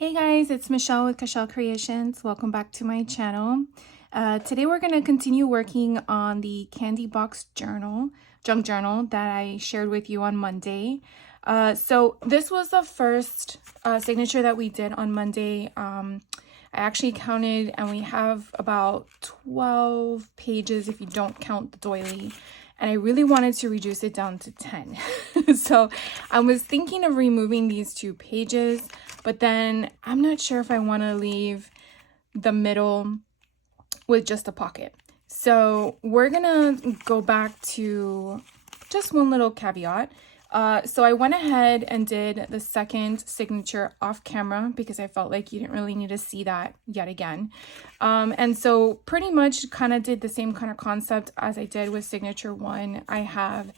Hey guys, it's Michelle with Cashel Creations. Welcome back to my channel. Today we're going to continue working on the candy box journal, junk journal that I shared with you on Monday. So this was the first signature that we did on Monday. I actually counted and we have about 12 pages if you don't count the doily. And I really wanted to reduce it down to 10. So I was thinking of removing these 2 pages, but then I'm not sure if I want to leave the middle with just a pocket. So we're gonna go back to just one little caveat. So I went ahead and did the second signature off camera because I felt like you didn't really need to see that yet again. And so pretty much kind of did the same kind of concept as I did with signature 1. I have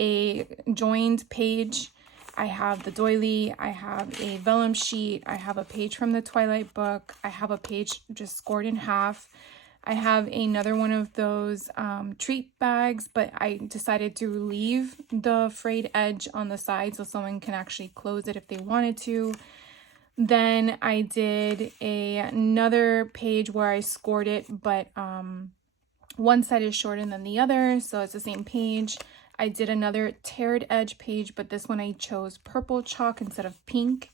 a joined page, I have the doily, I have a vellum sheet, I have a page from the Twilight book, I have a page just scored in half. I have another one of those treat bags, but I decided to leave the frayed edge on the side so someone can actually close it if they wanted to. Then I did another page where I scored it, but one side is shorter than the other, so it's the same page. I did another teared edge page, but this one I chose purple chalk instead of pink.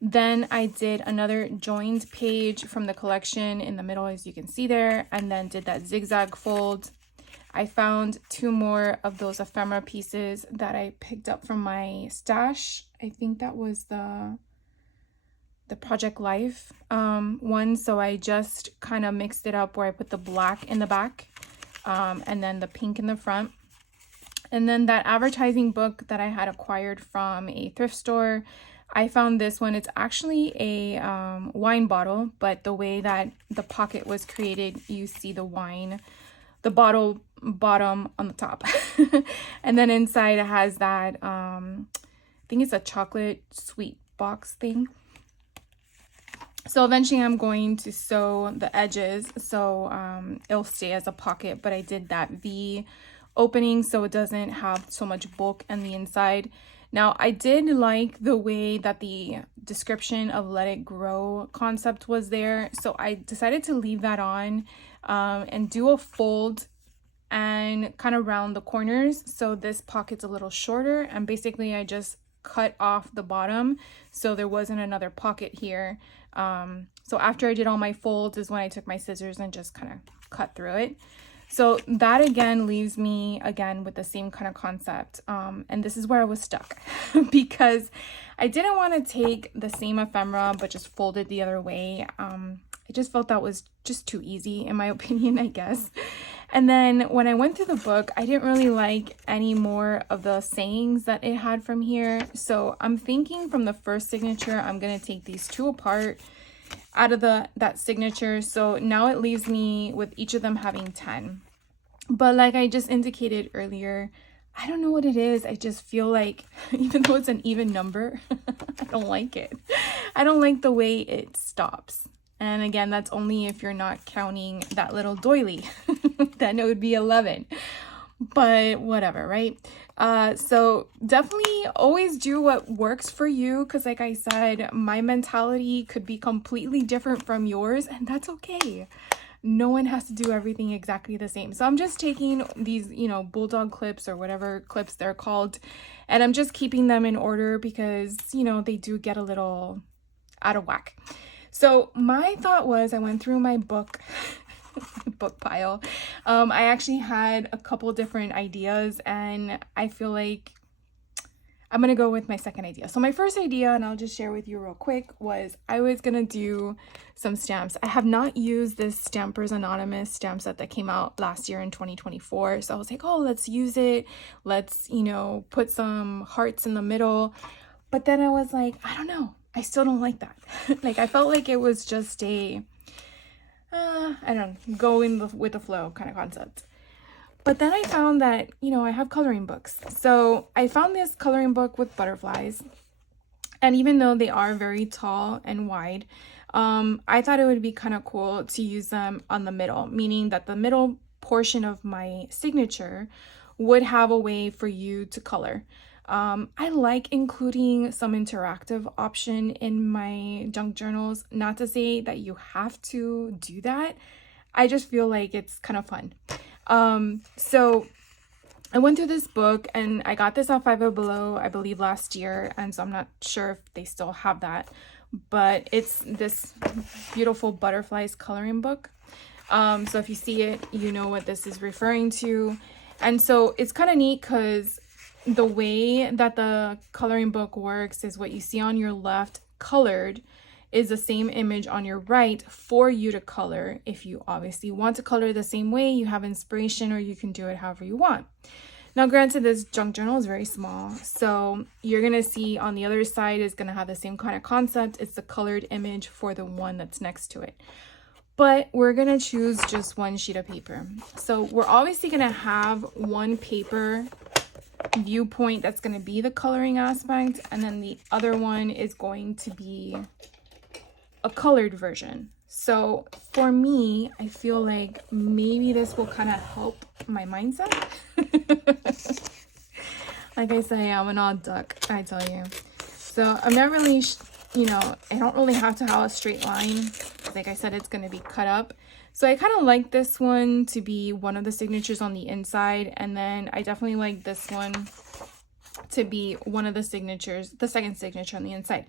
Then I did another joined page from the collection in the middle, as you can see there, and then did that zigzag fold. I found 2 more of those ephemera pieces that I picked up from my stash. I think that was the Project Life one, so I just kind of mixed it up where I put the black in the back and then the pink in the front. And then that advertising book that I had acquired from a thrift store, I found this one. It's actually a wine bottle, but the way that the pocket was created, you see the wine, the bottle bottom on the top. And then inside it has that, I think it's a chocolate sweet box thing. So eventually I'm going to sew the edges so it'll stay as a pocket, but I did that V opening so it doesn't have so much bulk on the inside. Now, I did like the way that the description of Let It Grow concept was there, so I decided to leave that on and do a fold and kind of round the corners so this pocket's a little shorter, and basically I just cut off the bottom so there wasn't another pocket here. So after I did all my folds is when I took my scissors and just kind of cut through it. So that again leaves me again with the same kind of concept. And this is where I was stuck because I didn't want to take the same ephemera but just fold it the other way. I just felt that was just too easy in my opinion, I guess. And then when I went through the book, I didn't really like any more of the sayings that it had from here. So I'm thinking from the first signature, I'm going to take these 2 apart out of that signature. So now it leaves me with each of them having 10. But like I just indicated earlier, I don't know what it is. I just feel like even though it's an even number, I don't like it. I don't like the way it stops. And again, that's only if you're not counting that little doily. Then it would be 11. But whatever, right? So definitely always do what works for you, because like I said, my mentality could be completely different from yours, and that's okay. No one has to do everything exactly the same. So I'm just taking these, bulldog clips or whatever clips they're called, and I'm just keeping them in order because, they do get a little out of whack. So my thought was, I went through my book pile. I actually had a couple different ideas, and I feel like I'm gonna go with my second idea. So my first idea, and I'll just share with you real quick, was I was gonna do some stamps. I have not used this Stampers Anonymous stamp set that came out last year in 2024. So I was like, oh, let's use it. Let's, put some hearts in the middle. But then I was like, I don't know. I still don't like that. Like, I felt like it was just I don't know, go with the flow kind of concept. But then I found that, I have coloring books. So I found this coloring book with butterflies. And even though they are very tall and wide, I thought it would be kind of cool to use them on the middle, meaning that the middle portion of my signature would have a way for you to color. I like including some interactive option in my junk journals. Not to say that you have to do that. I just feel like it's kind of fun. So I went through this book and I got this at Five Below, I believe last year. And so I'm not sure if they still have that, but it's this beautiful butterflies coloring book. So if you see it, you know what this is referring to. And so it's kind of neat because the way that the coloring book works is what you see on your left colored is the same image on your right for you to color. If you obviously want to color the same way, you have inspiration, or you can do it however you want. Now, granted, this junk journal is very small, so you're gonna see on the other side is gonna have the same kind of concept. It's the colored image for the one that's next to it. But we're gonna choose just one sheet of paper. So we're obviously gonna have one paper viewpoint that's gonna be the coloring aspect, and then the other one is going to be a colored version. So for me, I feel like maybe this will kind of help my mindset. Like I say, I'm an odd duck, I tell you. So I'm not really, I don't really have to have a straight line. Like I said, it's going to be cut up. So I kind of like this one to be one of the signatures on the inside. And then I definitely like this one to be one of the signatures, the second signature on the inside.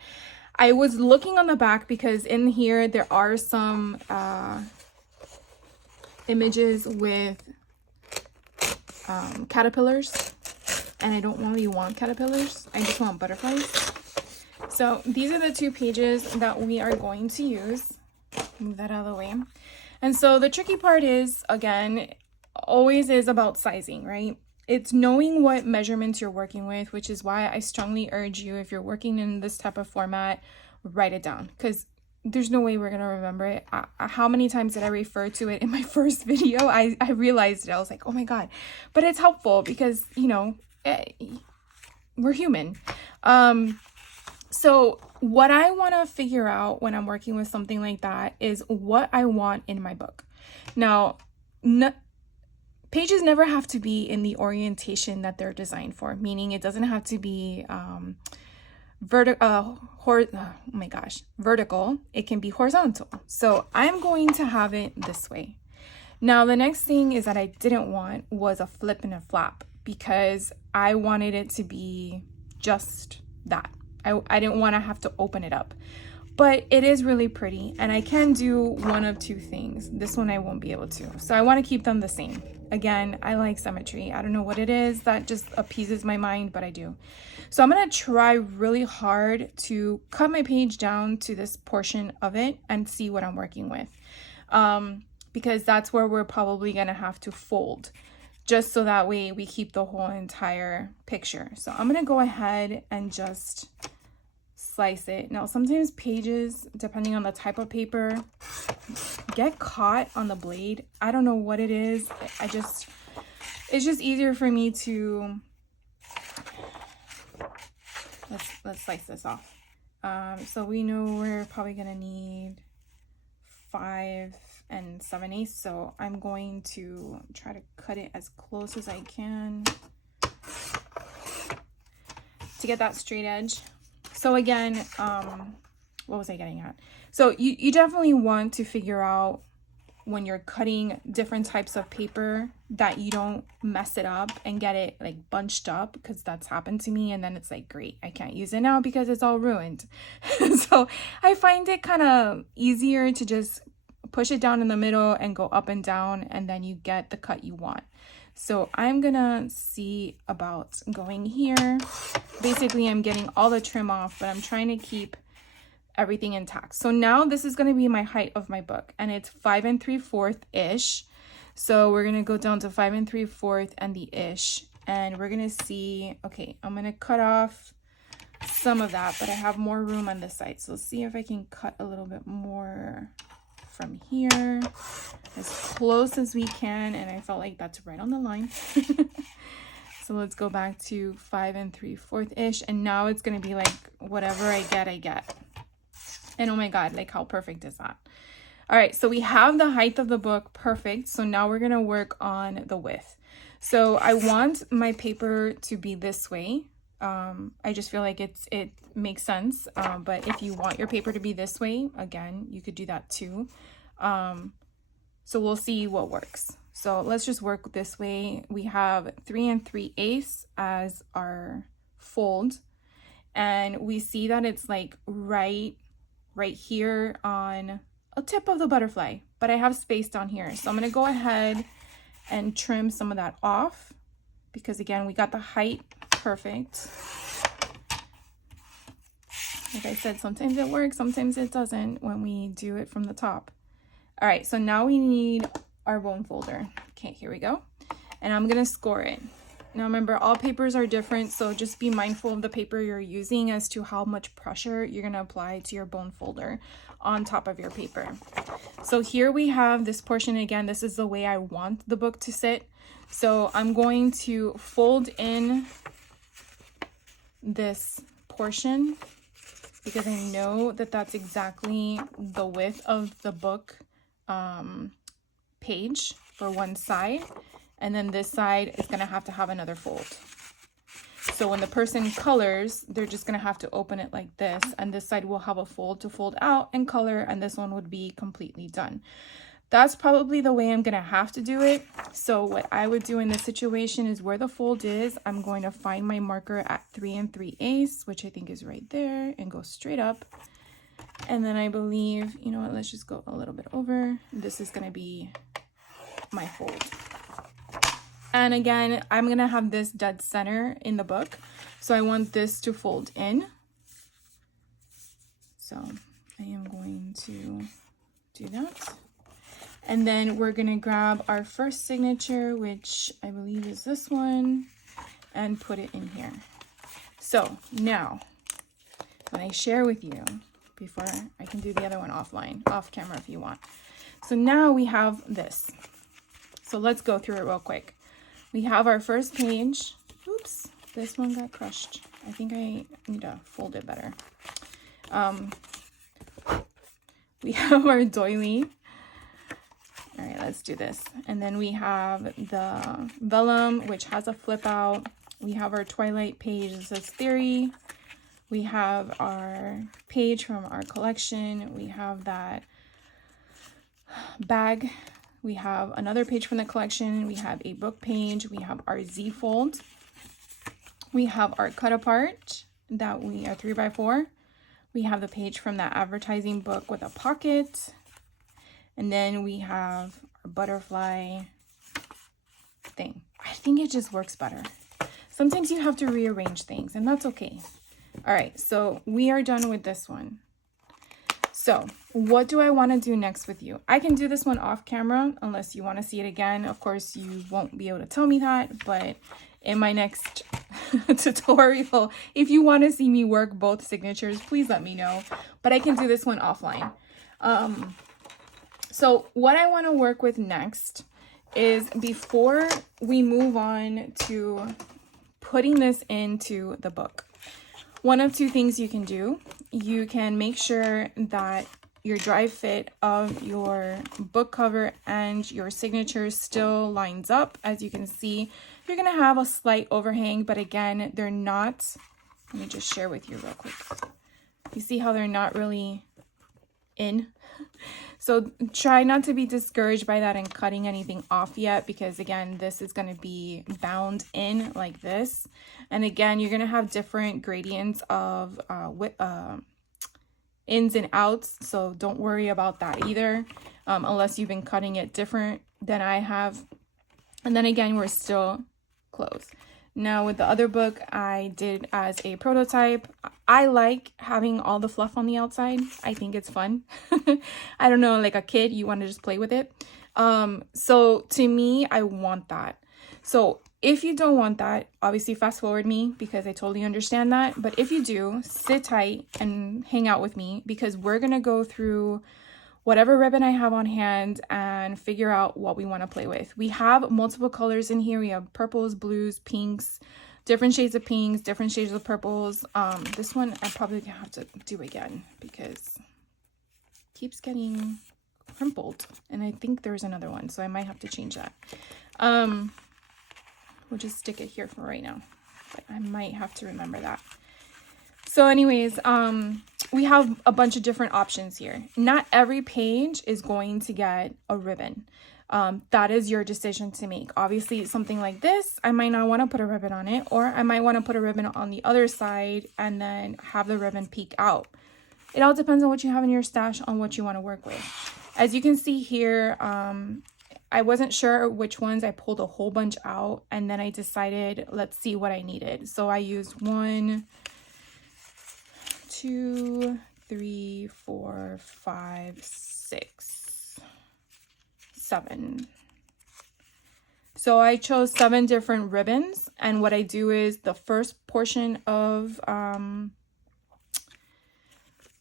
I was looking on the back because in here there are some images with caterpillars, and I don't really want caterpillars. I just want butterflies. So these are the two pages that we are going to use. Move that out of the way. And so the tricky part is, again, always is about sizing, right? It's knowing what measurements you're working with, which is why I strongly urge you, if you're working in this type of format, write it down, because there's no way we're going to remember it. How many times did I refer to it in my first video? I realized it. I was like, oh my God. But it's helpful because, we're human. So what I want to figure out when I'm working with something like that is what I want in my book. Now, pages never have to be in the orientation that they're designed for, meaning it doesn't have to be vertical. It can be horizontal. So I'm going to have it this way. Now, the next thing is that I didn't want was a flip and a flap, because I wanted it to be just that. I didn't want to have to open it up. But it is really pretty, and I can do one of two things. This one I won't be able to. So I want to keep them the same. Again, I like symmetry. I don't know what it is that just appeases my mind, but I do. So I'm going to try really hard to cut my page down to this portion of it and see what I'm working with. Because that's where we're probably going to have to fold, just so that way we keep the whole entire picture. So I'm going to go ahead and just slice it. Now, sometimes pages, depending on the type of paper, get caught on the blade. I don't know what it is. It's just easier for me to, let's slice this off. So we know we're probably gonna need 5 7/8. So I'm going to try to cut it as close as I can to get that straight edge. So again, what was I getting at? So you definitely want to figure out when you're cutting different types of paper that you don't mess it up and get it like bunched up, because that's happened to me, and then it's like, great, I can't use it now because it's all ruined. So I find it kind of easier to just push it down in the middle and go up and down, and then you get the cut you want. So I'm gonna see about going here. Basically, I'm getting all the trim off, but I'm trying to keep everything intact. So now this is gonna be my height of my book, and it's 5 3/4-ish. So we're gonna go down to 5 3/4 and the ish, and we're gonna see, okay, I'm gonna cut off some of that, but I have more room on this side. So let's see if I can cut a little bit more from here, as close as we can, and I felt like that's right on the line. So let's go back to 5 3/4-ish, and now it's gonna be like whatever I get. And oh my God, like how perfect is that? All right, so we have the height of the book perfect. So now we're gonna work on the width. So I want my paper to be this way. I just feel like it makes sense. But if you want your paper to be this way, again, you could do that too. So we'll see what works. So let's just work this way. We have 3 3/8 as our fold, and we see that it's like right here on a tip of the butterfly, but I have space down here. So I'm going to go ahead and trim some of that off, because again, we got the height perfect. Like I said, sometimes it works, sometimes it doesn't when we do it from the top. All right, so now we need our bone folder. Okay, here we go. And I'm gonna score it. Now remember, all papers are different, so just be mindful of the paper you're using as to how much pressure you're gonna apply to your bone folder on top of your paper. So here we have this portion. Again, this is the way I want the book to sit. So I'm going to fold in this portion because I know that that's exactly the width of the book page for one side, and then this side is going to have another fold. So when the person colors, they're just going to have to open it like this, and this side will have a fold to fold out and color, and this one would be completely done. That's probably the way I'm going to have to do it. So what I would do in this situation is where the fold is, I'm going to find my marker at 3 3/8, which I think is right there, and go straight up. And then I believe, you know what, let's just go a little bit over. This is going to be my fold. And again, I'm going to have this dead center in the book. So I want this to fold in. So I am going to do that. And then we're going to grab our first signature, which I believe is this one, and put it in here. So now, when I share with you, before I can do the other one offline, off camera if you want. So now we have this. So let's go through it real quick. We have our first page. Oops, this one got crushed. I think I need to fold it better. We have our doily. All right, let's do this. And then we have the vellum, which has a flip out. We have our Twilight page that says theory. We have our page from our collection. We have that bag. We have another page from the collection. We have a book page. We have our Z fold. We have our cut apart that we are 3x4. We have the page from that advertising book with a pocket. And then we have our butterfly thing. I think it just works better. Sometimes you have to rearrange things, and that's okay. All right, so we are done with this one. So what do I want to do next with you? I can do this one off camera unless you want to see it again. Of course, you won't be able to tell me that, but in my next tutorial, if you want to see me work both signatures, please let me know. But I can do this one offline. So what I want to work with next is, before we move on to putting this into the book, one of two things you can do. You can make sure that your dry fit of your book cover and your signature still lines up. As you can see, you're going to have a slight overhang, but again, they're not. Let me just share with you real quick. You see how they're not really in? So try not to be discouraged by that and cutting anything off yet, because again, this is going to be bound in like this. And again, you're going to have different gradients of ins and outs. So don't worry about that either, unless you've been cutting it different than I have. And then again, we're still close. Now with the other book, I did as a prototype. I like having all the fluff on the outside. I think it's fun. I don't know, like a kid, you want to just play with it. So to me, I want that. So if you don't want that, obviously fast forward me, because I totally understand that. But if you do, sit tight and hang out with me, because we're going to go through whatever ribbon I have on hand and figure out what we want to play with. We have multiple colors in here. We have purples, blues, pinks, different shades of pinks, different shades of purples. This one I probably have to do again because it keeps getting crumpled. And I think there's another one, so I might have to change that. We'll just stick it here for right now. but I might have to remember that. So anyways, we have a bunch of different options here. Not every page is going to get a ribbon. That is your decision to make. Obviously, something like this, I might not want to put a ribbon on it, or I might want to put a ribbon on the other side and then have the ribbon peek out. It all depends on what you have in your stash, on what you want to work with. As you can see here, I wasn't sure which ones. I pulled a whole bunch out and then I decided, let's see what I needed. So I used 1, 2, 3, 4, 5, 6, 7. So I chose 7 different ribbons, and what I do is the first portion of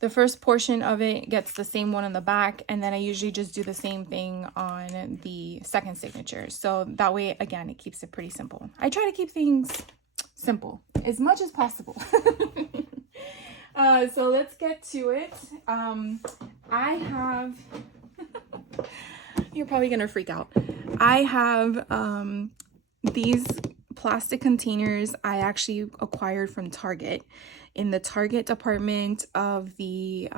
it gets the same one on the back, and then I usually just do the same thing on the second signature. So that way, again, it keeps it pretty simple. I try to keep things simple as much as possible. So let's get to it. I have, you're probably gonna freak out. I have these plastic containers I actually acquired from Target, in the Target department of the,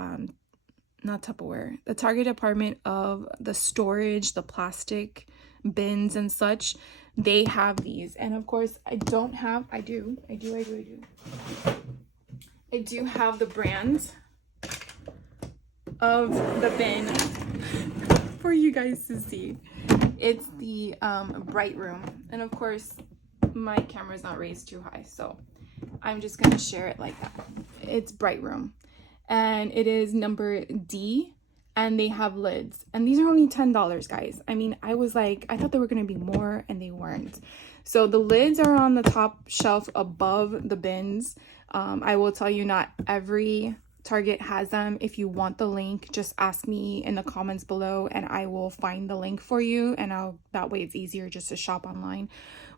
not Tupperware, the Target department of the storage, the plastic bins and such. They have these, and of course I don't have, I do have the brand of the bin for you guys to see. It's the Bright Room, and of course my camera's not raised too high, so I'm just gonna share it like that. It's Bright Room, and it is number D, and they have lids, and these are only $10, guys. I mean, I was like, I thought they were gonna be more, and they weren't. So the lids are on the top shelf above the bins. I will tell you, not every Target has them. If you want the link, just ask me in the comments below and I will find the link for you, and that way it's easier just to shop online.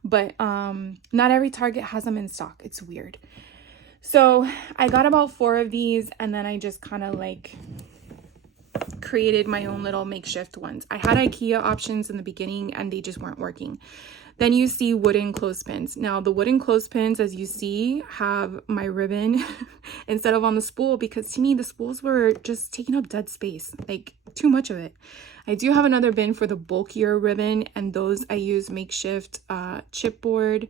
But not every Target has them in stock. It's weird. So I got about 4 of these, and then I just kind of like created my own little makeshift ones. I had IKEA options in the beginning and they just weren't working. Then you see wooden clothespins. Now the wooden clothespins, as you see, have my ribbon instead of on the spool, because to me the spools were just taking up dead space, like too much of it. I do have another bin for the bulkier ribbon, and those I use makeshift chipboard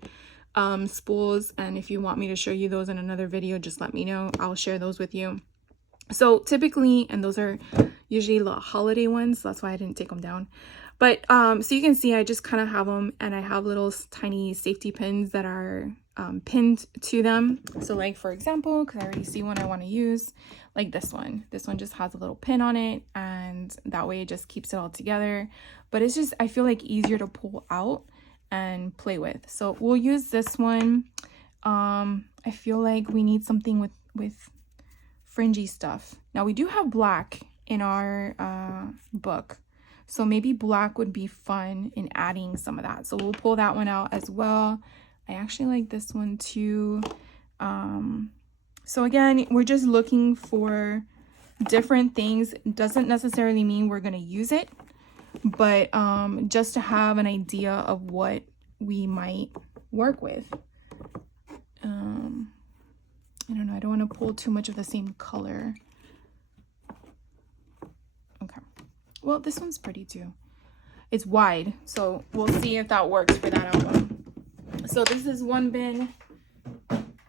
spools, and if you want me to show you those in another video, just let me know. I'll share those with you. So typically, and those are usually the holiday ones, so that's why I didn't take them down. But so you can see I just kind of have them, and I have little tiny safety pins that are pinned to them. So like, for example, because I already see one I want to use, like this one just has a little pin on it, and that way it just keeps it all together. But it's just, I feel like, easier to pull out and play with. So we'll use this one. I feel like we need something with fringy stuff. Now we do have black in our book, so maybe black would be fun in adding some of that. So we'll pull that one out as well. I actually like this one too. So again, we're just looking for different things. Doesn't necessarily mean we're going to use it, but just to have an idea of what we might work with. I don't know, I don't want to pull too much of the same color. Okay, well, this one's pretty too. It's wide, so we'll see if that works for that album. So this is one bin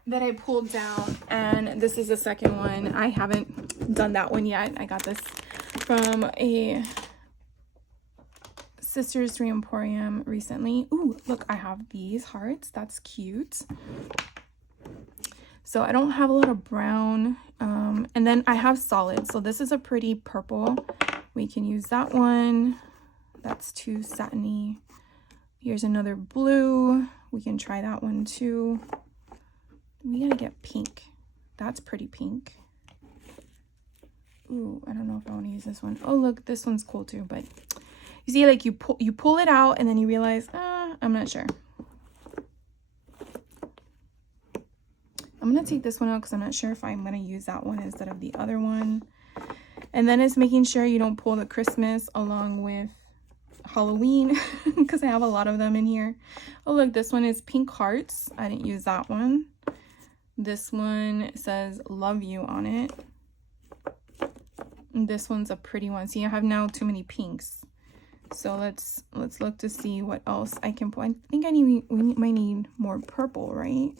that I pulled down, and this is the second one. I haven't done that one yet. I got this from a Sisters 3 Emporium recently. Ooh, look, I have these hearts. That's cute. So I don't have a lot of brown, and then I have solid. So this is a pretty purple. We can use that one. That's too satiny. Here's another blue. We can try that one too. We gotta get pink. That's pretty pink. Ooh, I don't know if I want to use this one. Oh, look, this one's cool too. But you see, like, you pull it out and then you realize, I'm not sure. I'm gonna take this one out because I'm not sure if I'm gonna use that one instead of the other one. And then it's making sure you don't pull the Christmas along with Halloween because I have a lot of them in here. Oh, look, this one is pink hearts. I didn't use that one. This one says love you on it. And this one's a pretty one. See, I have now too many pinks. So let's look to see what else I can put. I think we might need more purple, right?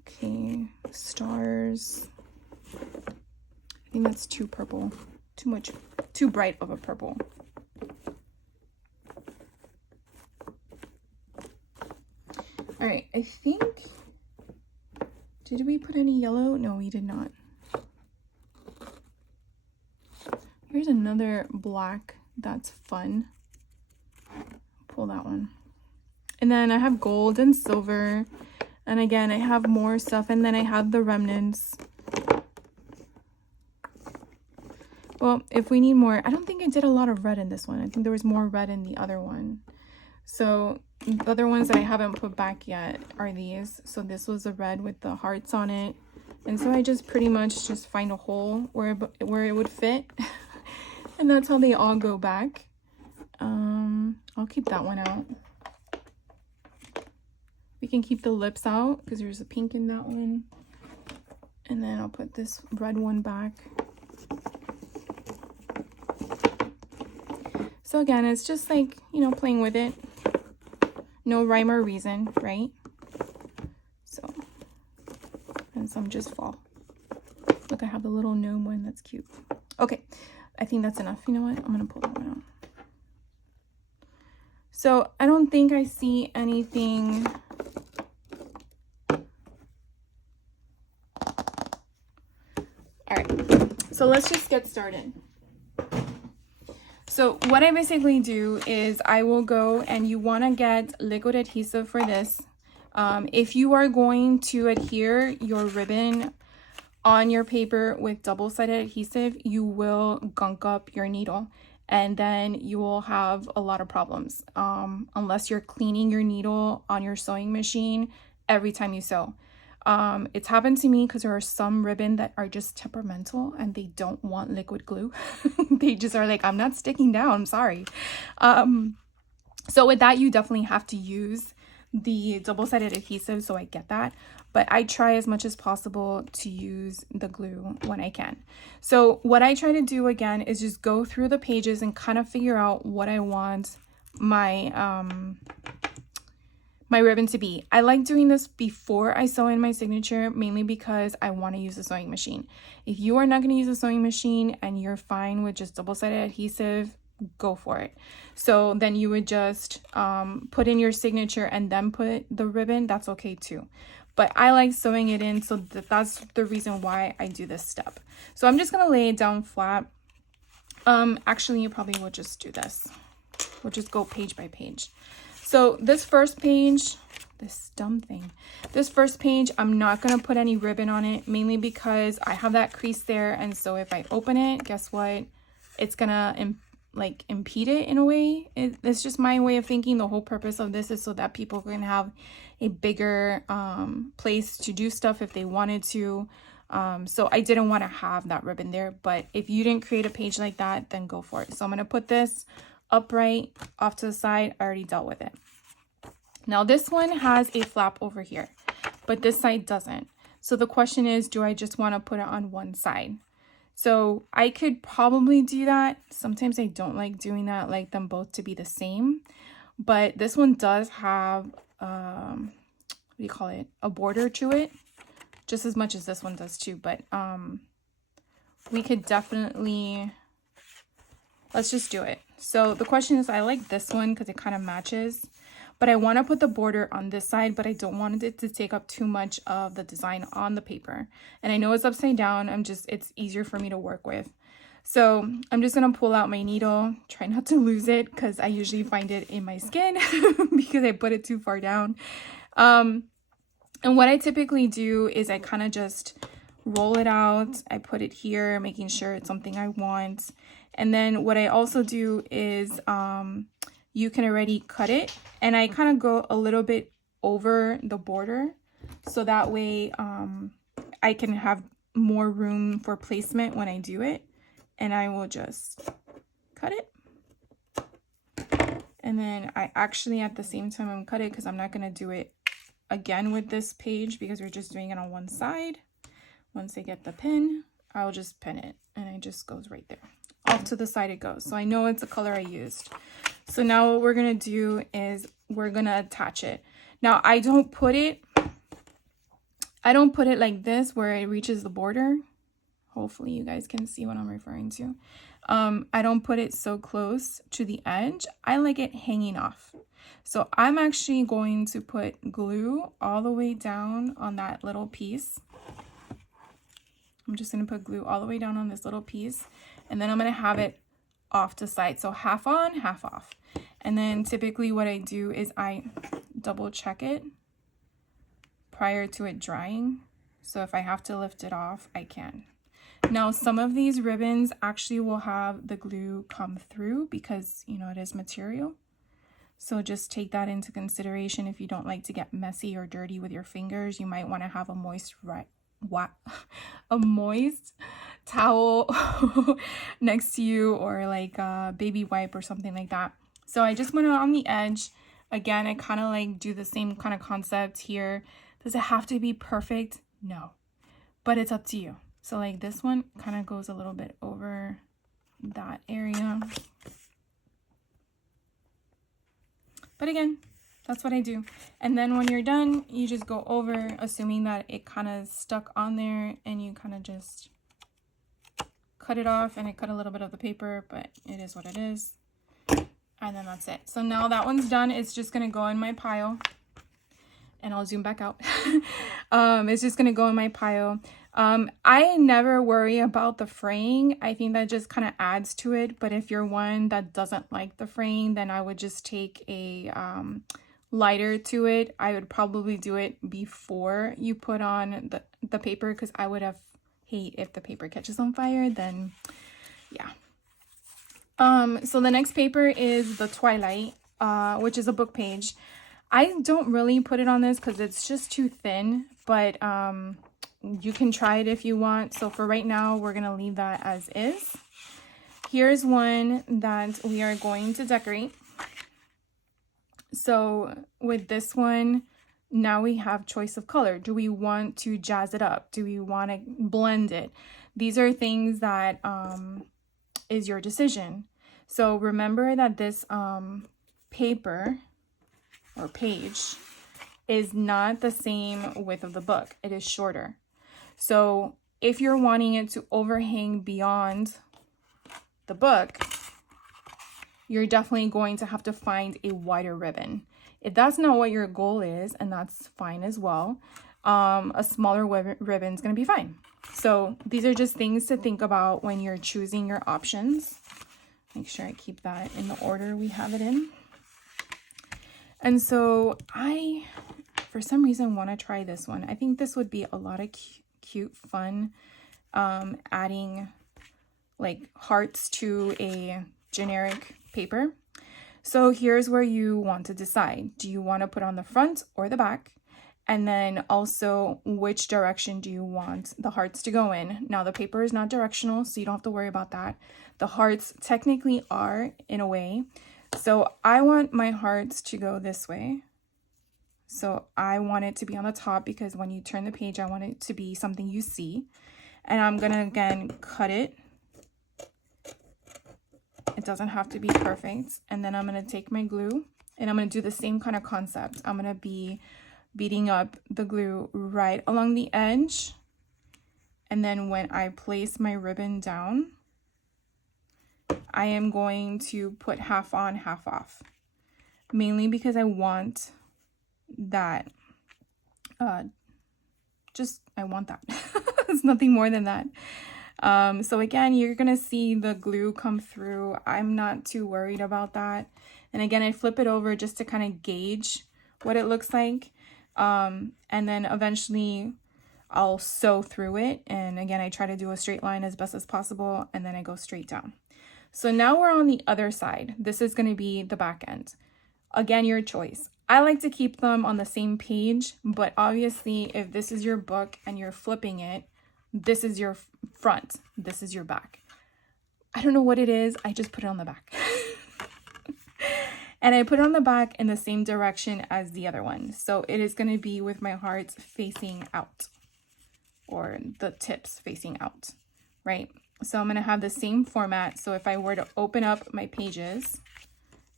Okay, stars. I think that's too purple. Too bright of a purple. All right, I think, did we put any yellow? No, we did not. Here's another black that's fun. Pull that one. And then I have gold and silver. And again, I have more stuff. And then I have the remnants. Well, if we need more, I don't think I did a lot of red in this one. I think there was more red in the other one. So the other ones that I haven't put back yet are these. So this was the red with the hearts on it. And so I just pretty much just find a hole where it would fit. And that's how they all go back. I'll keep that one out. We can keep the lips out because there's a pink in that one. And then I'll put this red one back. So again, it's just like, you know, playing with it. No rhyme or reason, right? So, and some just fall. Look, I have the little gnome one. That's cute. Okay, I think that's enough. You know what? I'm going to pull that one out. So I don't think I see anything. All right, so let's just get started. So what I basically do is I will go, and you want to get liquid adhesive for this. If you are going to adhere your ribbon on your paper with double-sided adhesive, you will gunk up your needle, and then you will have a lot of problems unless you're cleaning your needle on your sewing machine every time you sew. It's happened to me because there are some ribbon that are just temperamental and they don't want liquid glue. They just are like, I'm not sticking down, I'm sorry. So with that, you definitely have to use the double-sided adhesive, so I get that. But I try as much as possible to use the glue when I can. So what I try to do again is just go through the pages and kind of figure out what I want my my ribbon to be. I like doing this before I sew in my signature, mainly because I want to use a sewing machine. If you are not going to use a sewing machine and you're fine with just double-sided adhesive, go for it. So then you would just put in your signature and then put the ribbon. That's okay too. But I like sewing it in, so that's the reason why I do this step. So I'm just going to lay it down flat. Actually, you probably will just do this. We'll just go page by page. So this first page, this dumb thing, this first page, I'm not going to put any ribbon on it, mainly because I have that crease there. And so if I open it, guess what? It's going to like impede it in a way. It's just my way of thinking. The whole purpose of this is so that people can have a bigger place to do stuff if they wanted to. So I didn't want to have that ribbon there, but if you didn't create a page like that, then go for it. So I'm going to put this upright off to the side. I already dealt with it. Now this one has a flap over here, but this side doesn't. So the question is, do I just want to put it on one side? So I could probably do that. Sometimes I don't like doing that. I like them both to be the same, but this one does have what do you call it, a border to it, just as much as this one does too. But we could definitely, let's just do it. So the question is, I like this one because it kind of matches, but I want to put the border on this side, but I don't want it to take up too much of the design on the paper. And I know it's upside down. It's easier for me to work with. So I'm just going to pull out my needle, try not to lose it because I usually find it in my skin because I put it too far down. And what I typically do is I kind of just roll it out. I put it here, making sure it's something I want. And then what I also do is you can already cut it, and I kind of go a little bit over the border so that way I can have more room for placement when I do it. And I will just cut it. And then I actually at the same time I'm cut it because I'm not going to do it again with this page because we're just doing it on one side. Once I get the pin, I'll just pin it and it just goes right there. Off to the side it goes. So I know it's a color I used. So now what we're going to do is we're going to attach it. Now I don't put it like this where it reaches the border. Hopefully you guys can see what I'm referring to. I don't put it so close to the edge. I like it hanging off. So I'm actually going to put glue all the way down on that little piece. I'm just going to put glue all the way down on this little piece. And then I'm going to have it off to side. So half on, half off. And then typically what I do is I double check it prior to it drying. So if I have to lift it off, I can. Now, some of these ribbons actually will have the glue come through because, you know, it is material. So just take that into consideration. If you don't like to get messy or dirty with your fingers, you might want to have a moist towel next to you, or like a baby wipe or something like that. So I just went on the edge. Again, I kind of like do the same kind of concept here. Does it have to be perfect? No, but it's up to you. So like this one kind of goes a little bit over that area. But again, that's what I do. And then when you're done, you just go over, assuming that it kind of stuck on there, and you kind of just cut it off. And I cut a little bit of the paper, but it is what it is. And then that's it. So now that one's done. It's just going to go in my pile. And I'll zoom back out. It's just going to go in my pile. I never worry about the fraying. I think that just kind of adds to it. But if you're one that doesn't like the fraying, then I would just take a lighter to it. I would probably do it before you put on the paper, because I would have hate if the paper catches on fire, then yeah. So the next paper is the Twilight, which is a book page. I don't really put it on this because it's just too thin, but you can try it if you want. So for right now, we're going to leave that as is. Here's one that we are going to decorate. So with this one, now we have choice of color. Do we want to jazz it up? Do we want to blend it? These are things that is your decision. So remember that this paper or page is not the same width of the book. It is shorter. So if you're wanting it to overhang beyond the book, you're definitely going to have to find a wider ribbon. If that's not what your goal is, and that's fine as well, a smaller ribbon is going to be fine. So these are just things to think about when you're choosing your options. Make sure I keep that in the order we have it in. And so I, for some reason, want to try this one. I think this would be a lot of cute fun, adding like hearts to a generic paper. So here's where you want to decide. Do you want to put on the front or the back? And then also, which direction do you want the hearts to go in? Now, the paper is not directional, so you don't have to worry about that. The hearts technically are, in a way. So I want my hearts to go this way. So I want it to be on the top, because when you turn the page, I want it to be something you see. And I'm going to, again, cut it. It doesn't have to be perfect. And then I'm going to take my glue, and I'm going to do the same kind of concept. I'm going to be beating up the glue right along the edge. And then when I place my ribbon down, I am going to put half on, half off. Mainly because I want that, I want that. It's nothing more than that. So again, you're going to see the glue come through. I'm not too worried about that. And again, I flip it over just to kind of gauge what it looks like. And then eventually I'll sew through it. And again, I try to do a straight line as best as possible, and then I go straight down. So now we're on the other side. This is going to be the back end. Again, your choice. I like to keep them on the same page, but obviously if this is your book and you're flipping it, this is your front, this is your back. I don't know what it is, I just put it on the back. And I put it on the back in the same direction as the other one. So it is going to be with my hearts facing out, or the tips facing out, right? So I'm going to have the same format. So if I were to open up my pages,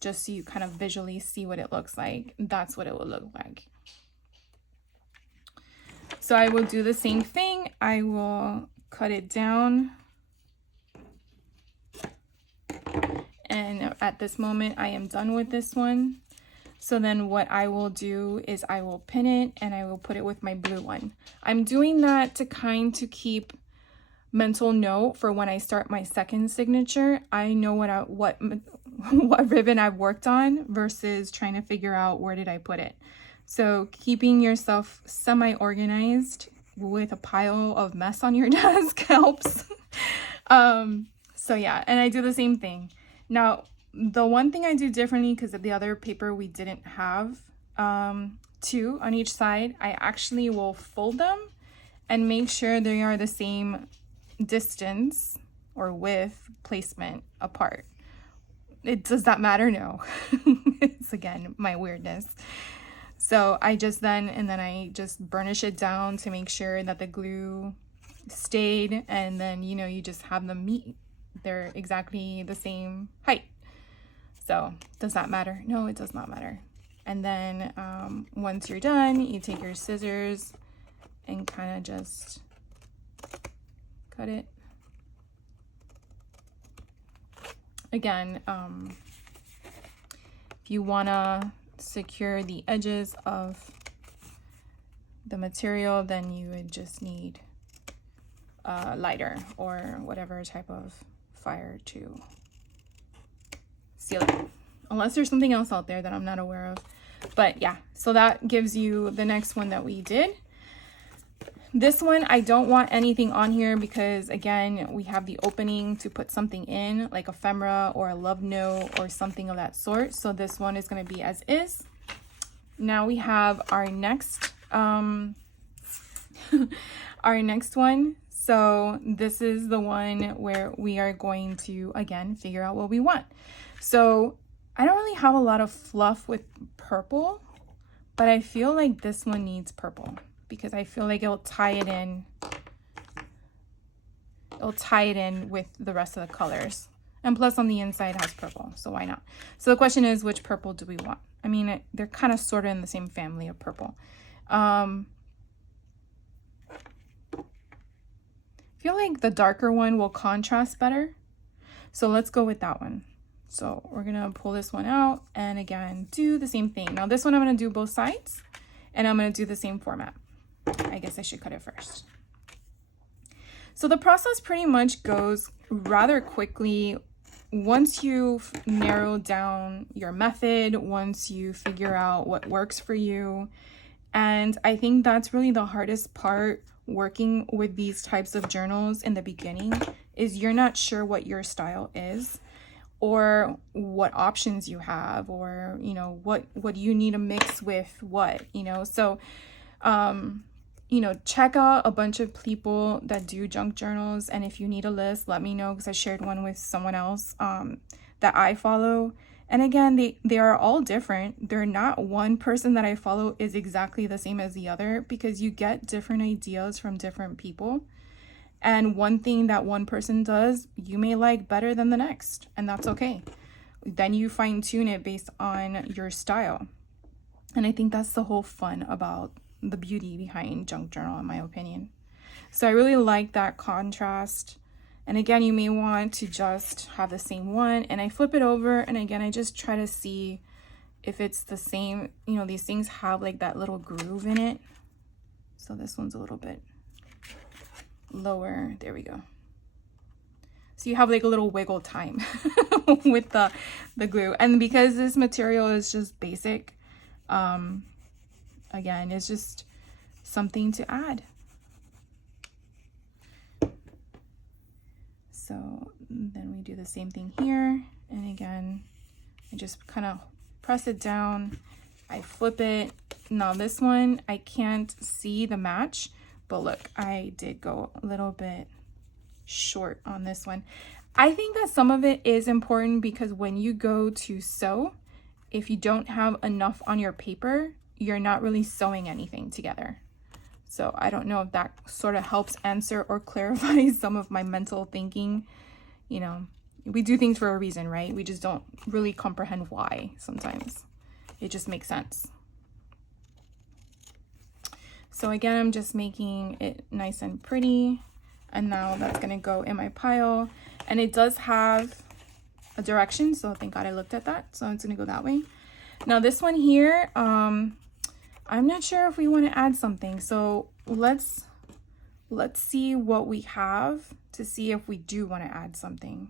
just so you kind of visually see what it looks like, that's what it will look like. So I will do the same thing. I will cut it down. And at this moment, I am done with this one. So then what I will do is I will pin it and I will put it with my blue one. I'm doing that to kind of keep mental note for when I start my second signature. I know what ribbon I've worked on versus trying to figure out where did I put it. So keeping yourself semi-organized with a pile of mess on your desk helps. So yeah, and I do the same thing. Now, the one thing I do differently, because of the other paper we didn't have two on each side, I actually will fold them and make sure they are the same distance or width placement apart. Does that matter? No. It's again my weirdness. So I just I just burnish it down to make sure that the glue stayed, and then you just have them meet. They're exactly the same height. So does that matter? No, it does not matter. And then once you're done, you take your scissors and kind of just cut it. Again, if you want to secure the edges of the material, then you would just need a lighter or whatever type of fire to seal it, unless there's something else out there that I'm not aware of. But yeah, so that gives you the next one that we did. This one, I don't want anything on here because again, we have the opening to put something in, like ephemera or a love note or something of that sort. So this one is going to be as is. Now we have our next our next one. So this is the one where we are going to again figure out what we want. So I don't really have a lot of fluff with purple, but I feel like this one needs purple because I feel like it'll tie it in. It'll tie it in with the rest of the colors. And plus on the inside it has purple, so why not? So the question is, which purple do we want? I mean, they're kind of sort of in the same family of purple. I feel like the darker one will contrast better. So let's go with that one. So we're gonna pull this one out and again, do the same thing. Now this one I'm gonna do both sides and I'm gonna do the same format. I guess I should cut it first. So the process pretty much goes rather quickly once you've narrowed down your method, once you figure out what works for you. And I think that's really the hardest part working with these types of journals in the beginning, is you're not sure what your style is or what options you have, or what you need to mix with what, so check out a bunch of people that do junk journals, and if you need a list, let me know, because I shared one with someone else that I follow. And again, they are all different. They're not one person that I follow is exactly the same as the other, because you get different ideas from different people. And one thing that one person does, you may like better than the next, and that's okay. Then you fine tune it based on your style. And I think that's the whole fun about the beauty behind junk journal, in my opinion. So I really like that contrast. And again, you may want to just have the same one, and I flip it over, and again, I just try to see if it's the same. These things have like that little groove in it. So this one's a little bit lower. There we go. So you have like a little wiggle time with the glue. And because this material is just basic, again, it's just something to add. So then we do the same thing here. And again, I just kind of press it down. I flip it. Now this one, I can't see the match, but look, I did go a little bit short on this one. I think that some of it is important because when you go to sew, if you don't have enough on your paper, you're not really sewing anything together. So I don't know if that sort of helps answer or clarify some of my mental thinking. You know, we do things for a reason, right? We just don't really comprehend why sometimes. It just makes sense. So again, I'm just making it nice and pretty. And now that's gonna go in my pile. And it does have a direction, so thank God I looked at that. So it's gonna go that way. Now this one here, I'm not sure if we want to add something. So let's see what we have to see if we do want to add something.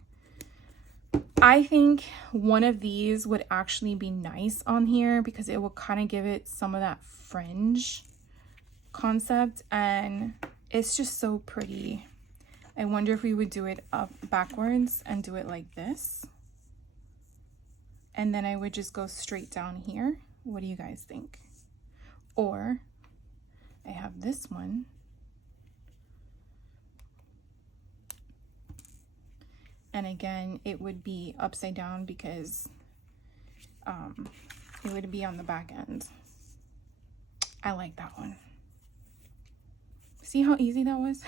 I think one of these would actually be nice on here because it will kind of give it some of that fringe concept, and it's just so pretty. I wonder if we would do it up backwards and do it like this. And then I would just go straight down here. What do you guys think? Or I have this one. And again, it would be upside down because it would be on the back end. I like that one. See how easy that was?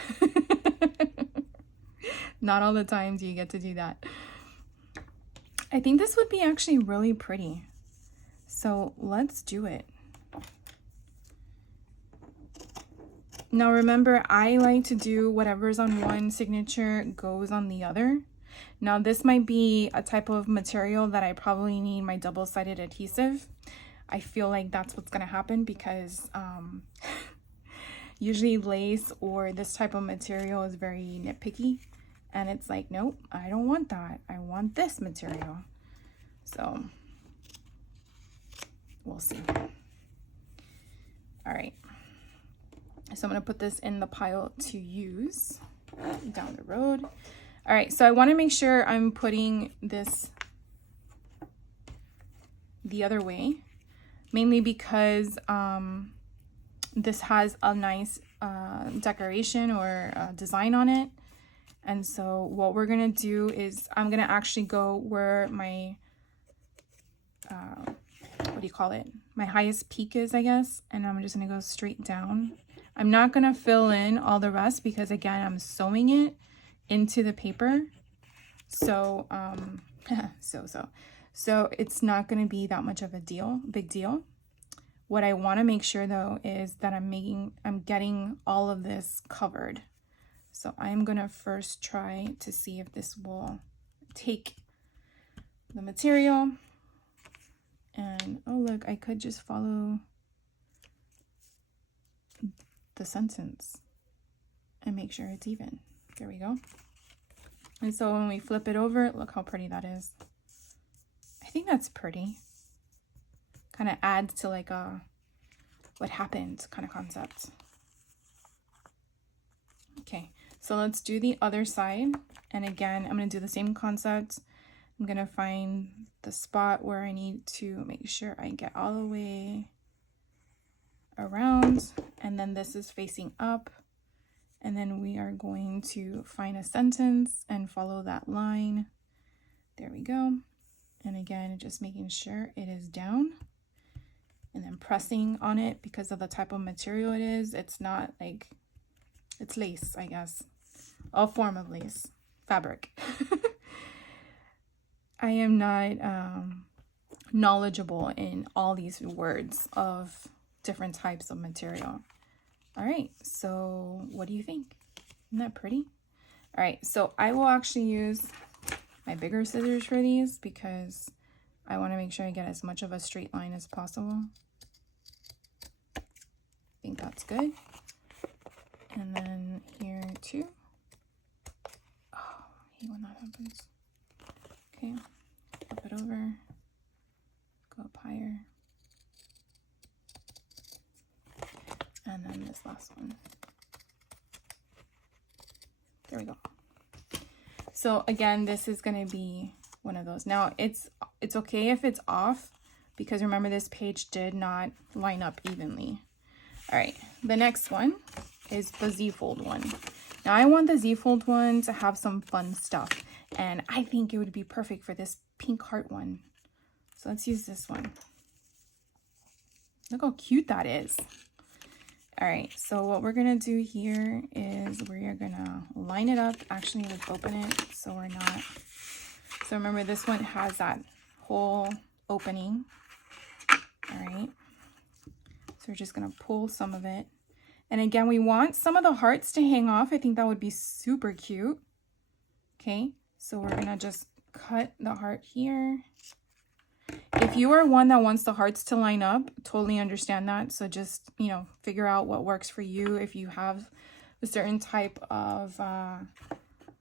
Not all the times you get to do that. I think this would be actually really pretty. So let's do it. Now remember, I like to do whatever's on one signature goes on the other. Now this might be a type of material that I probably need my double-sided adhesive. I feel like that's what's gonna happen because usually lace or this type of material is very nitpicky. And it's like, nope, I don't want that. I want this material. So we'll see. All right. So I'm going to put this in the pile to use down the road. All right, so I want to make sure I'm putting this the other way, mainly because this has a nice decoration or design on it. And so what we're going to do is I'm going to actually go where my, what do you call it? My highest peak is, I guess. And I'm just going to go straight down. I'm not going to fill in all the rest because again, I'm sewing it into the paper. So, so it's not going to be that much of a big deal. What I want to make sure though, is that I'm getting all of this covered. So I'm going to first try to see if this will take the material. And oh, look, I could just follow the sentence and make sure it's even. There we go. And so when we flip it over, look how pretty that is. I think that's pretty. Kind of adds to like a what happened kind of concept. Okay, so let's do the other side. And again, I'm going to do the same concept. I'm going to find the spot where I need to make sure I get all the way around, and then this is facing up, and then we are going to find a sentence and follow that line. There we go. And again, just making sure it is down and then pressing on it because of the type of material it is. It's not like, it's lace, I guess, a form of lace fabric. I am not knowledgeable in all these words of different types of material. All right, so what do you think? Isn't that pretty? All right, so I will actually use my bigger scissors for these because I want to make sure I get as much of a straight line as possible. I think that's good. And then here too. Oh, I hate when that happens. Okay, flip it over, go up higher. And then this last one. There we go. So again, this is going to be one of those. Now it's okay if it's off because remember this page did not line up evenly. All right, the next one is the Z-fold one. Now I want the Z-fold one to have some fun stuff, and I think it would be perfect for this pink heart one. So let's use this one. Look how cute that is. All right, so what we're gonna do here is we're gonna line it up. Actually, let's open it so we're not. So remember, this one has that whole opening. All right, so we're just gonna pull some of it. And again, we want some of the hearts to hang off. I think that would be super cute. Okay, so we're gonna just cut the heart here. If you are one that wants the hearts to line up, totally understand that. So just, you know, figure out what works for you. If you have a certain type of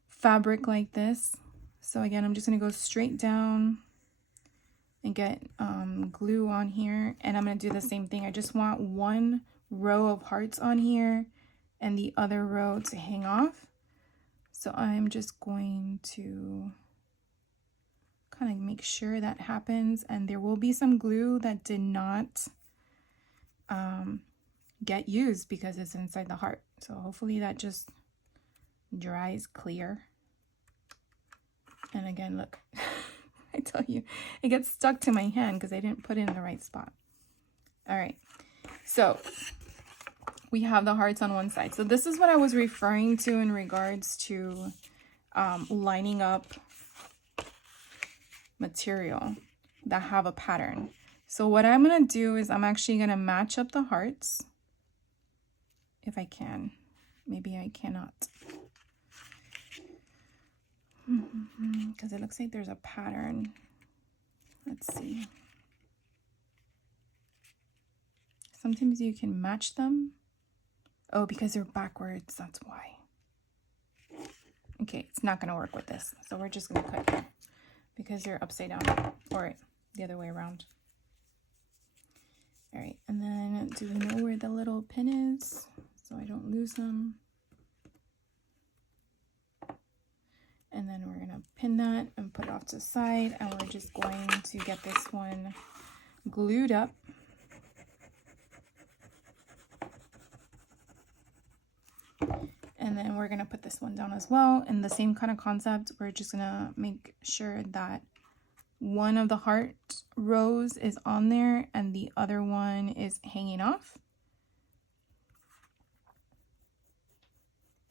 fabric like this. So again, I'm just going to go straight down and get glue on here. And I'm going to do the same thing. I just want one row of hearts on here and the other row to hang off. So I'm just going to kind of make sure that happens, and there will be some glue that did not get used because it's inside the heart. So hopefully that just dries clear. And again, look, I tell you, it gets stuck to my hand because I didn't put it in the right spot. All right, so we have the hearts on one side. So this is what I was referring to in regards to lining up material that have a pattern. So what I'm going to do is I'm actually going to match up the hearts if I can. Maybe I cannot, because it looks like there's a pattern. Let's see. Sometimes you can match them. Oh, because they're backwards, that's why. Okay, it's not going to work with this, so we're just going to cut here because they're upside down, or the other way around. All right, and then do we know where the little pin is so I don't lose them? And then we're gonna pin that and put it off to the side, and we're just going to get this one glued up. And then we're gonna put this one down as well. In the same kind of concept, we're just gonna make sure that one of the heart rows is on there and the other one is hanging off.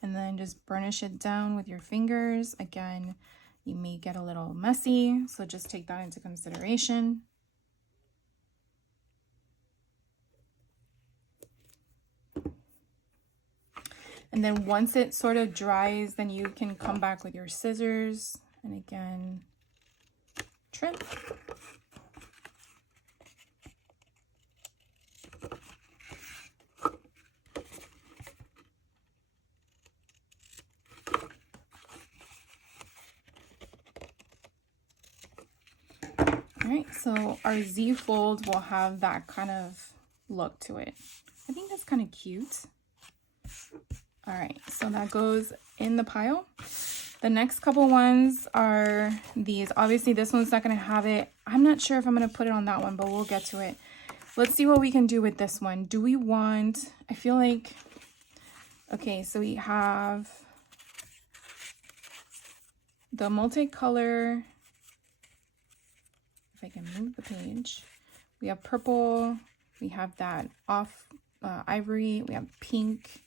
And then just burnish it down with your fingers. Again, you may get a little messy, so just take that into consideration. And then once it sort of dries, then you can come back with your scissors and again, trim. All right, so our Z fold will have that kind of look to it. I think that's kind of cute. All right, so that goes in the pile. The next couple ones are these. Obviously, this one's not going to have it. I'm not sure if I'm going to put it on that one, but we'll get to it. Let's see what we can do with this one. Do we want, I feel like, okay, so we have the multicolor. If I can move the page. We have purple. We have that off ivory. We have pink.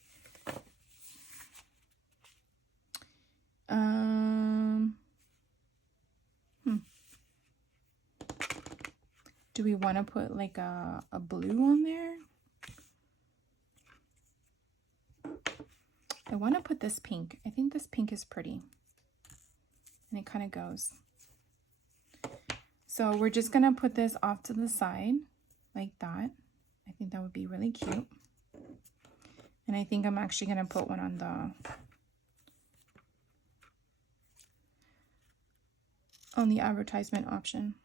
Do we want to put like a blue on there? I want to put this pink. I think this pink is pretty. And it kind of goes. So we're just going to put this off to the side like that. I think that would be really cute. And I think I'm actually going to put one on the advertisement option.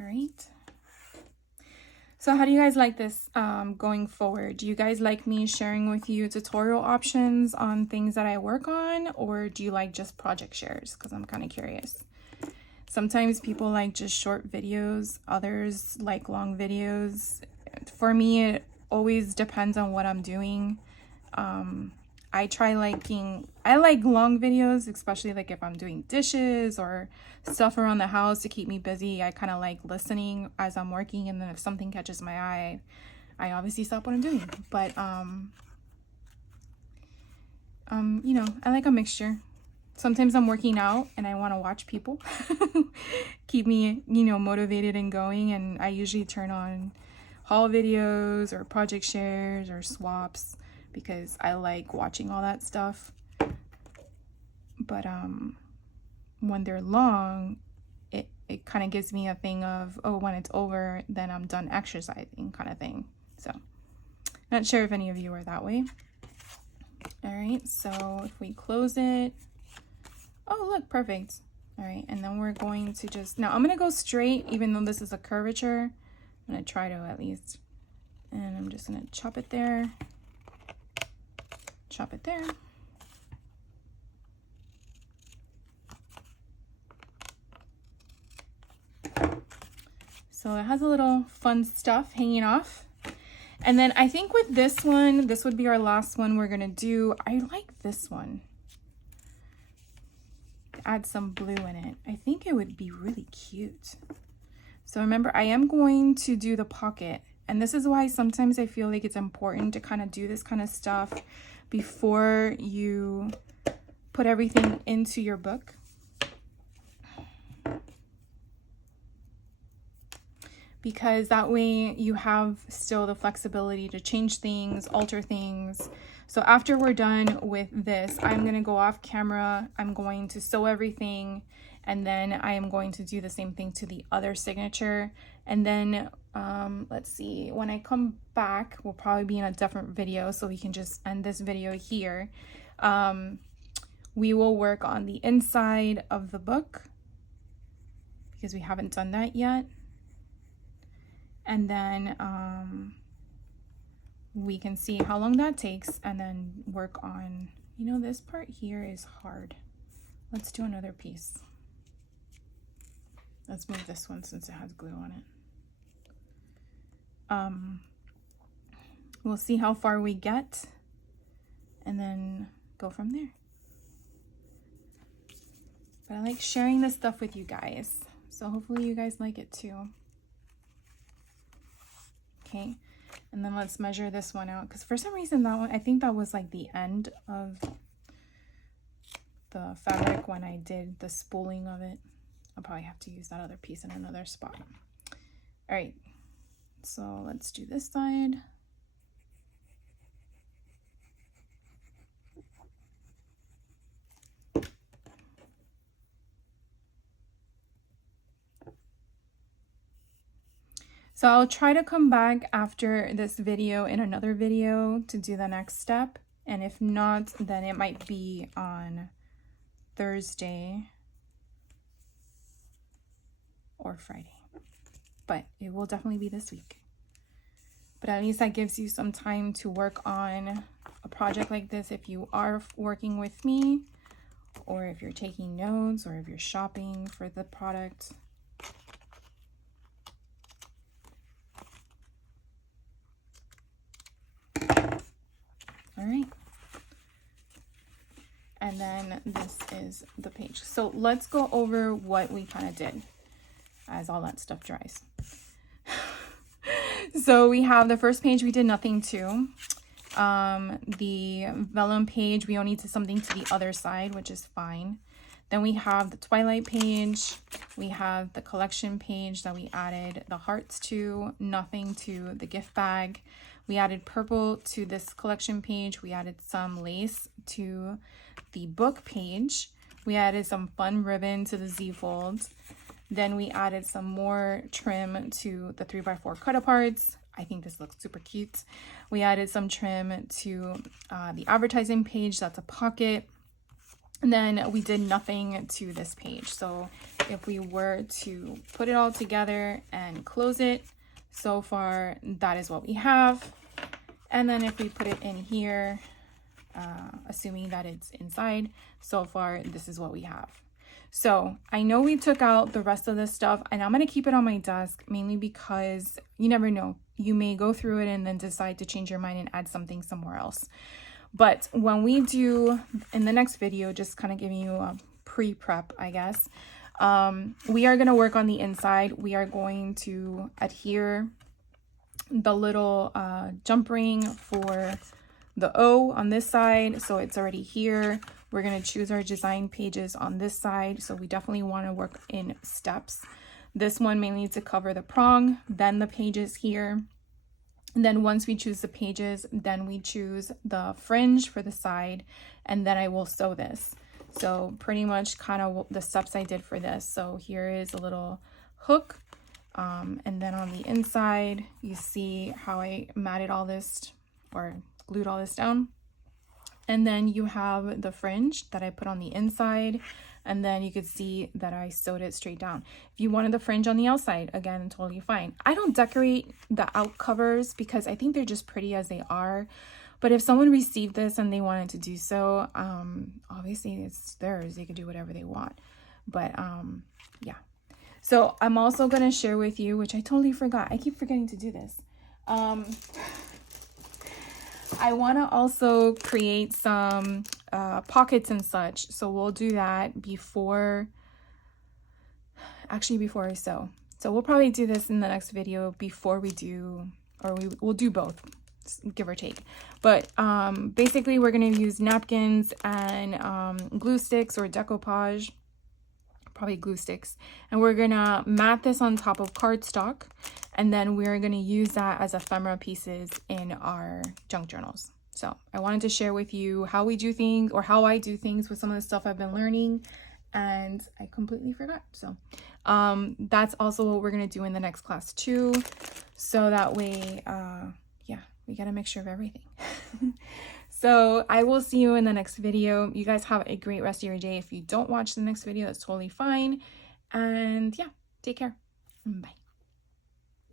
All right. So how do you guys like this going forward? Do you guys like me sharing with you tutorial options on things that I work on, or do you like just project shares? Because I'm kind of curious. Sometimes people like just short videos, others like long videos. For me, it always depends on what I'm doing. I like long videos, especially like if I'm doing dishes or stuff around the house to keep me busy. I kind of like listening as I'm working, and then if something catches my eye, I obviously stop what I'm doing. But you know, I like a mixture. Sometimes I'm working out and I want to watch people keep me, you know, motivated and going, and I usually turn on haul videos or project shares or swaps because I like watching all that stuff. But when they're long, it kind of gives me a thing of, oh, when it's over, then I'm done exercising kind of thing. So not sure if any of you are that way. All right, so if we close it, oh, look, perfect. All right, and then we're going to just, now I'm going to go straight, even though this is a curvature. I'm going to try to at least. And I'm just going to chop it there. Chop it there. So it has a little fun stuff hanging off. And then I think with this one, this would be our last one we're going to do. I like this one. Add some blue in it. I think it would be really cute. So remember, I am going to do the pocket, and this is why sometimes I feel like it's important to kind of do this kind of stuff before you put everything into your book. Because that way you have still the flexibility to change things, alter things. So after we're done with this, I'm going to go off camera. I'm going to sew everything, and then I am going to do the same thing to the other signature. And then let's see, when I come back, we'll probably be in a different video, so we can just end this video here. We will work on the inside of the book because we haven't done that yet. And then we can see how long that takes, and then work on, you know, this part here is hard. Let's do another piece. Let's move this one since it has glue on it. We'll see how far we get and then go from there. But I like sharing this stuff with you guys, so hopefully you guys like it too. Okay, and then let's measure this one out, because for some reason that one, I think that was like the end of the fabric when I did the spooling of it. I'll probably have to use that other piece in another spot. All right, so let's do this side. So I'll try to come back after this video in another video to do the next step. And if not, then it might be on Thursday or Friday. But it will definitely be this week. But at least that gives you some time to work on a project like this if you are working with me, or if you're taking notes, or if you're shopping for the product. All right, and then this is the page. So let's go over what we kind of did as all that stuff dries. So we have the first page we did nothing to. The vellum page, we only did something to the other side, which is fine. Then we have the Twilight page. We have the collection page that we added the hearts to, nothing to the gift bag. We added purple to this collection page. We added some lace to the book page. We added some fun ribbon to the Z-folds. Then we added some more trim to the 3x4 cut-aparts. I think this looks super cute. We added some trim to the advertising page. That's a pocket. And then we did nothing to this page. So if we were to put it all together and close it, so far that is what we have. And then if we put it in here, assuming that it's inside, so far this is what we have. So I know we took out the rest of this stuff, and I'm going to keep it on my desk mainly because you never know. You may go through it and then decide to change your mind and add something somewhere else. But when we do in the next video, just kind of giving you a pre-prep, I guess, we are going to work on the inside. We are going to adhere the little jump ring for the O on this side, so it's already here. We're going to choose our design pages on this side, so we definitely want to work in steps. This one may need to cover the prong, then the pages here. And then once we choose the pages, then we choose the fringe for the side, and then I will sew this. So pretty much kind of the steps I did for this. So here is a little hook, and then on the inside, you see how I matted all this or glued all this down. And then you have the fringe that I put on the inside, and then you could see that I sewed it straight down. If you wanted the fringe on the outside, again, totally fine. I don't decorate the out covers because I think they're just pretty as they are. But if someone received this and they wanted to do so, obviously it's theirs. They could do whatever they want. But yeah. So I'm also going to share with you, which I totally forgot. I keep forgetting to do this. I want to also create some pockets and such. So we'll do that before I sew. So we'll probably do this in the next video before we do, or we'll do both, give or take. But basically we're going to use napkins and glue sticks or decoupage, probably glue sticks. And we're going to mat this on top of cardstock. And then we're going to use that as ephemera pieces in our junk journals. So I wanted to share with you how we do things, or how I do things with some of the stuff I've been learning, and I completely forgot. So that's also what we're going to do in the next class too. So that way, yeah, we got a mixture of everything. So I will see you in the next video. You guys have a great rest of your day. If you don't watch the next video, that's totally fine. And yeah, take care. Bye.